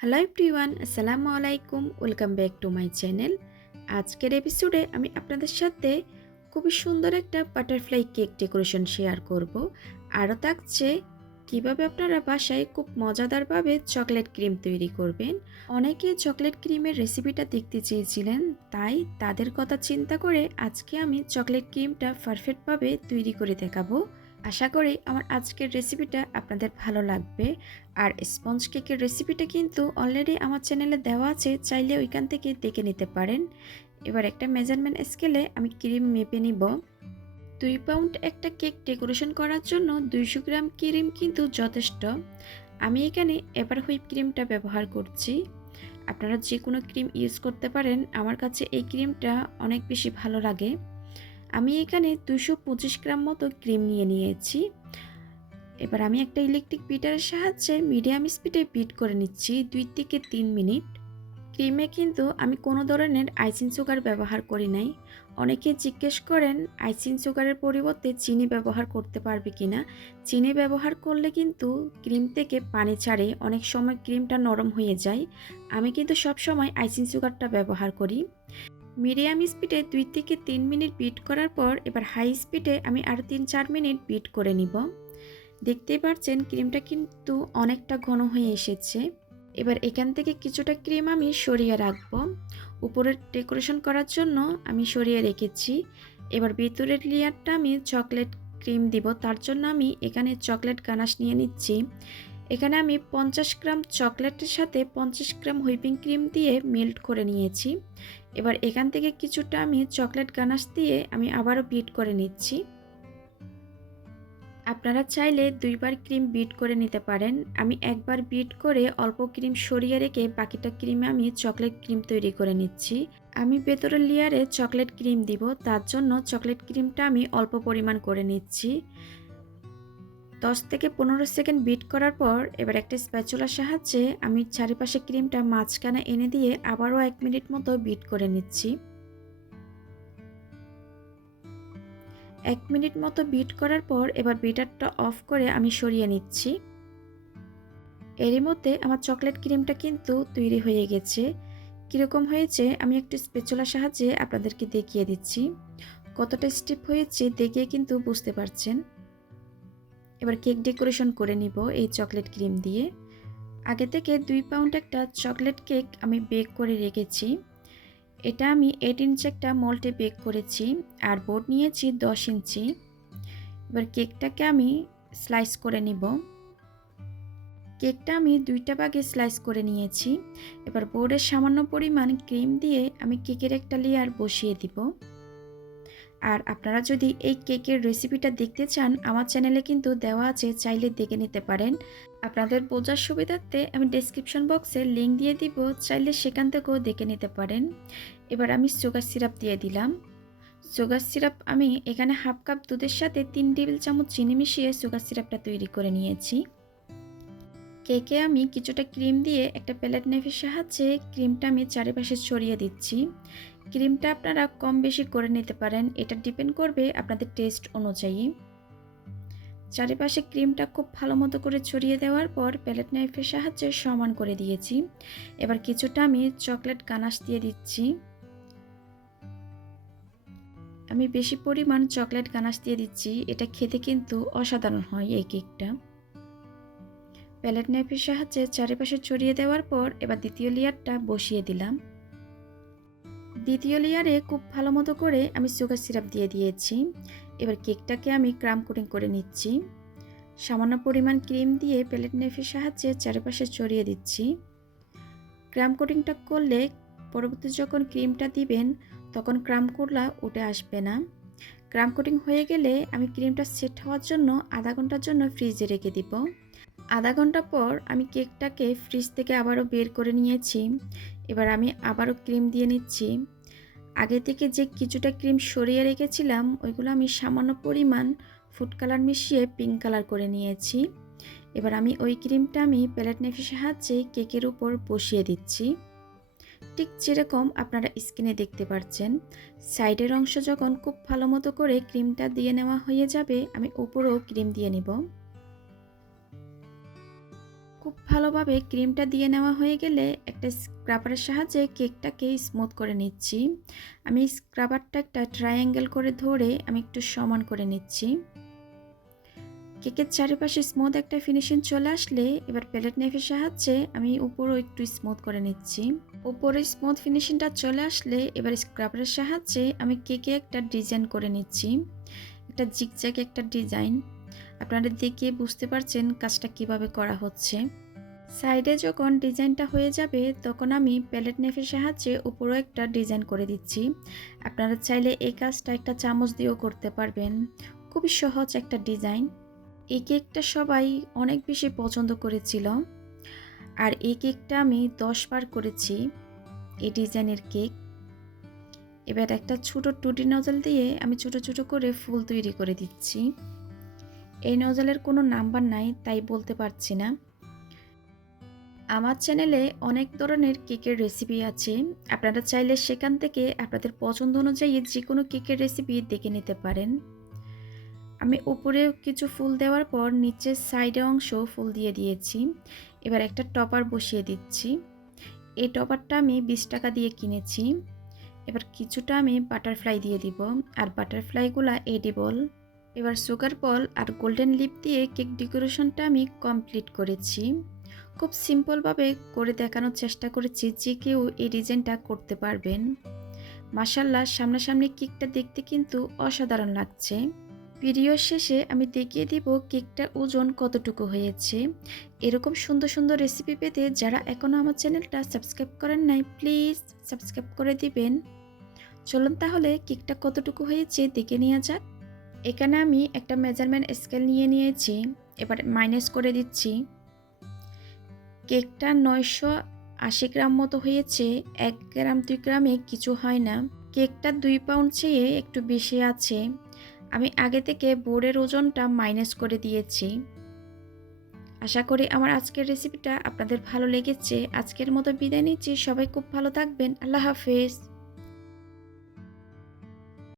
Hello everyone, আসসালামু আলাইকুম। Welcome back to my channel. আজকের এপিসোডে আমি আপনাদের সাথে খুবই সুন্দর একটা বাটারফ্লাই কেক ডেকোরেশন শেয়ার করব। আরও থাকছে কিভাবে আপনারা বাসায় খুব মজাদারভাবে চকলেট ক্রিম তৈরি করবেন। অনেকে চকলেট ক্রিমের রেসিপিটা দেখতে চেয়েছিলেন, তাই তাদের কথা চিন্তা করে আজকে আমি চকলেট ক্রিমটা পারফেক্টভাবে তৈরি করে দেখাবো। আশা করি আমার আজকের রেসিপিটা আপনাদের ভালো লাগবে। আর স্পঞ্জ কেকের রেসিপিটা কিন্তু অলরেডি আমার চ্যানেলে দেওয়া আছে, চাইলে ওইখান থেকে দেখে নিতে পারেন। এবার একটা মেজারমেন্ট স্কেলে আমি ক্রিম মেপে নিব। 2 পাউন্ড একটা কেক ডেকোরেশন করার জন্য 200 গ্রাম ক্রিম কিন্তু যথেষ্ট। আমি এখানে এভার হুইপ ক্রিমটা ব্যবহার করছি। আপনারা যে কোনো ক্রিম ইউজ করতে পারেন, আমার কাছে এই ক্রিমটা অনেক বেশি ভালো লাগে। আমি এখানে 225 গ্রাম মতো ক্রিম নিয়েছি। এবার আমি একটা ইলেকট্রিক বিটারের সাহায্যে মিডিয়াম স্পিডে বিট করে নিচ্ছি 2 থেকে 3 মিনিট। ক্রিমে কিন্তু আমি কোনো ধরনের আইসিং সুগার ব্যবহার করি নাই। অনেকে জিজ্ঞেস করেন আইসিং সুগারের পরিবর্তে চিনি ব্যবহার করতে পারবে কিনা। চিনি ব্যবহার করলে কিন্তু ক্রিম থেকে পানি ছাড়ে, অনেক সময় ক্রিমটা নরম হয়ে যায়। আমি কিন্তু সব সময় আইসিং সুগারটা ব্যবহার করি। মিডিয়াম স্পিডে 2 থেকে 3 মিনিট বিট করার পর এবার হাই স্পিডে আমি আরও 3-4 মিনিট বিট করে নিব। দেখতেই পাচ্ছেন ক্রিমটা কিন্তু অনেকটা ঘন হয়ে এসেছে। এবার এখান থেকে কিছুটা ক্রিম আমি সরিয়ে রাখবো, উপরের ডেকোরেশন করার জন্য আমি সরিয়ে রেখেছি। এবার ভিতরের লেয়ারটা আমি চকলেট ক্রিম দিব, তার জন্য আমি এখানে চকলেট গানাশ নিয়ে নিচ্ছি। এখানে আমি 50 গ্রাম চকলেটের সাথে 50 গ্রাম হুইপিং ক্রিম দিয়ে মেল্ট করে নিয়েছি। এবার এখান থেকে কিছুটা আমি চকলেট গানাশ দিয়ে আমি আবারও বিট করে নিচ্ছি। আপনারা চাইলে 2বার ক্রিম বিট করে নিতে পারেন। আমি একবার বিট করে অল্প ক্রিম সরিয়ে রেখে বাকিটা ক্রিমে আমি চকলেট ক্রিম তৈরি করে নিচ্ছি। আমি ভেতরের লেয়ারে চকলেট ক্রিম দিব, তার জন্য চকলেট ক্রিমটা আমি অল্প পরিমাণ করে নিচ্ছি। 10 থেকে 15 সেকেন্ড বিট করার পর এবার একটা স্প্যাচুলার সাহায্যে আমি চারিপাশে ক্রিমটা মাঝখানে এনে দিয়ে আবারও 1 মিনিট মতো বিট করে নিচ্ছি। 1 মিনিট মতো বিট করার পর এবার বিটারটা অফ করে আমি সরিয়ে নিচ্ছি। এরই মধ্যে আমার চকলেট ক্রিমটা কিন্তু তৈরি হয়ে গেছে। কীরকম হয়েছে আমি একটু স্প্যাচুলার সাহায্যে আপনাদেরকে দেখিয়ে দিচ্ছি। কতটা স্টিফ হয়েছে দেখে কিন্তু বুঝতে পারছেন। এবার কেক ডেকোরেশন করে নিব এই চকলেট ক্রিম দিয়ে। আগে থেকে 2 পাউন্ড একটা চকলেট কেক আমি বেক করে রেখেছি। এটা আমি 8 ইঞ্চি একটা মোল্ডে বেক করেছি, আর বোর্ড নিয়েছি 10 ইঞ্চি। এবার কেকটাকে আমি স্লাইস করে নিব। কেকটা আমি 2টা ভাগে স্লাইস করে নিয়েছি। এবার বোর্ডের সামান্য পরিমাণ ক্রিম দিয়ে আমি কেকের একটা লেয়ার বসিয়ে দিব। আর আপনারা যদি এই কেকের রেসিপিটা দেখতে চান, আমার চ্যানেলে কিন্তু দেওয়া আছে, চাইলে দেখে নিতে পারেন। আপনাদের বোঝার সুবিধার্থে আমি ডেসক্রিপশন বক্সে লিঙ্ক দিয়ে দিব, চাইলে সেখান থেকেও দেখে নিতে পারেন। এবার আমি সুগার সিরাপ দিয়ে দিলাম। সুগার সিরাপ আমি এখানে হাফ কাপ দুধের সাথে 3 টেবিল চামচ চিনি মিশিয়ে সুগার সিরাপটা তৈরি করে নিয়েছি। কেকে আমি কিছুটা ক্রিম দিয়ে একটা প্যালেট নাইফের সাহায্যে ক্রিমটা আমি চারিপাশে ছড়িয়ে দিচ্ছি। ক্রিমটা আপনারা কম বেশি করে নিতে পারেন, এটা ডিপেন্ড করবে আপনাদের টেস্ট অনুযায়ী। চারিপাশে ক্রিমটা খুব ভালো মতো করে ছড়িয়ে দেওয়ার পর প্যালেট নাইফের সাহায্যে সমান করে দিয়েছি। এবার কিছুটা আমি চকলেট গানাশ দিয়ে দিচ্ছি। আমি বেশি পরিমাণ চকলেট গানাশ দিয়ে দিচ্ছি, এটা খেতে কিন্তু অসাধারণ হয় এই কেকটা। প্যালেট নাইফের সাহায্যে চারিপাশে ছড়িয়ে দেওয়ার পর এবার দ্বিতীয় লেয়ারটা বসিয়ে দিলাম। দ্বিতীয় লেয়ারে খুব ভালো মতো করে আমি সুগার সিরাপ দিয়ে দিয়েছি। এবার কেকটাকে আমি ক্রাম কোটিং করে নিচ্ছি। সামান্য পরিমাণ ক্রিম দিয়ে প্যালেট নাইফের সাহায্যে চারিপাশে ছড়িয়ে দিচ্ছি। ক্রাম কোটিংটা করলে পরবর্তী যখন ক্রিমটা দিবেন তখন ক্রামগুলো উঠে আসবে না। ক্রাম কোটিং হয়ে গেলে আমি ক্রিমটা সেট হওয়ার জন্য আধা ঘন্টার জন্য ফ্রিজে রেখে দিব। আধা ঘন্টা পর আমি কেকটাকে ফ্রিজ থেকে আবারও বের করে নিয়েছি। এবার আমি আবারও ক্রিম দিয়ে নিচ্ছি। আগে থেকে যে কিছুটা ক্রিম সরিয়ে রেখেছিলাম ওইগুলো আমি সামান্য পরিমাণ ফুড কালার মিশিয়ে পিঙ্ক কালার করে নিয়েছি। এবার আমি ওই ক্রিমটা আমি প্যালেট নাইফের সাহায্যে কেকের উপর বসিয়ে দিচ্ছি। ঠিক যেরকম আপনারা স্ক্রিনে দেখতে পাচ্ছেন। সাইডের অংশ যখন খুব ভালো মতো করে ক্রিমটা দিয়ে নেওয়া হয়ে যাবে, আমি উপরেও ক্রিম দিয়ে নিব। খুব ভালোভাবে ক্রিমটা দিয়ে নেওয়া হয়ে গেলে একটা স্ক্রাবারের সাহায্যে কেকটাকে স্মুথ করে নিচ্ছি। আমি স্ক্রাবারটা একটা ট্রায়াঙ্গেল করে ধরে আমি একটু সমান করে নিচ্ছি। কেকের চারিপাশে স্মুথ একটা ফিনিশিং চলে আসলে এবার প্যালেট নাইফের সাহায্যে আমি উপরও একটু স্মুথ করে নিচ্ছি। উপরে স্মুথ ফিনিশিংটা চলে আসলে এবার স্ক্রাবারের সাহায্যে আমি কেকে একটা ডিজাইন করে নিচ্ছি, একটা জিগজ্যাগ একটা ডিজাইন। আপনারা দেখে বুঝতে পারছেন কাজটা কিভাবে করা হচ্ছে। সাইডে যখন ডিজাইনটা হয়ে যাবে তখন আমি প্যালেট নাইফের সাহায্যে উপরেও একটা ডিজাইন করে দিচ্ছি। আপনারা চাইলে এই কাজটা একটা চামচ দিয়েও করতে পারবেন। খুবই সহজ একটা ডিজাইন। এই কেকটা সবাই অনেক বেশি পছন্দ করেছিল, আর এই কেকটা আমি 10 বার করেছি এই ডিজাইনের কেক। এবার একটা ছোট টুটি নজল দিয়ে আমি ছোট ছোট করে ফুল তৈরি করে দিচ্ছি। এই নজলের কোনো নাম্বার নাই তাই বলতে পারছি না। আমার চ্যানেলে অনেক ধরনের কেকের রেসিপি আছে, আপনারা চাইলে সেখান থেকে আপনাদের পছন্দ অনুযায়ী যে কোনো কেকের রেসিপি দেখে নিতে পারেন। আমি উপরে কিছু ফুল দেওয়ার পর নিচের সাইডে অংশ ফুল দিয়ে দিয়েছি। এবার একটা টপার বসিয়ে দিচ্ছি। এই টপারটা আমি 20 টাকা দিয়ে কিনেছি। এবার কিছুটা আমি বাটারফ্লাই দিয়ে দিব, আর বাটারফ্লাইগুলা এডিবল। এবার সুগার বল আর গোল্ডেন লিপ দিয়ে কেক ডেকোরেশনটা আমি কমপ্লিট করেছি। খুব সিম্পলভাবে করে দেখানোর চেষ্টা করেছি, যে কেউ এই ডিজাইনটা করতে পারবেন। মাশাআল্লাহ, সামনাসামনি কেকটা দেখতে কিন্তু অসাধারণ লাগছে। ভিডিও শেষে আমি দেখিয়ে দিব কেকটার ওজন কতটুকু হয়েছে। এরকম সুন্দর সুন্দর রেসিপি পেতে যারা এখনও আমার চ্যানেলটা সাবস্ক্রাইব করেন নাই, প্লিজ সাবস্ক্রাইব করে দিবেন। চলুন তাহলে কেকটা কতটুকু হয়েছে দেখে নেওয়া যাক। এখানে আমি একটা মেজারমেন্ট স্কেল নিয়ে নিয়েছি, এবার মাইনাস করে দিচ্ছি। কেকটা 980 গ্রাম মতো হয়েছে। 1 গ্রাম 2 গ্রামে কিছু হয় না। কেকটা 2 পাউন্ড চেয়ে একটু বেশি আছে। আমি আগে থেকে বোর্ডের ওজনটা মাইনাস করে দিয়েছি। আশা করি আমার আজকের রেসিপিটা আপনাদের ভালো লেগেছে। আজকের মতো বিদায় নিচ্ছি। সবাই খুব ভালো থাকবেন। আল্লাহ হাফেজ।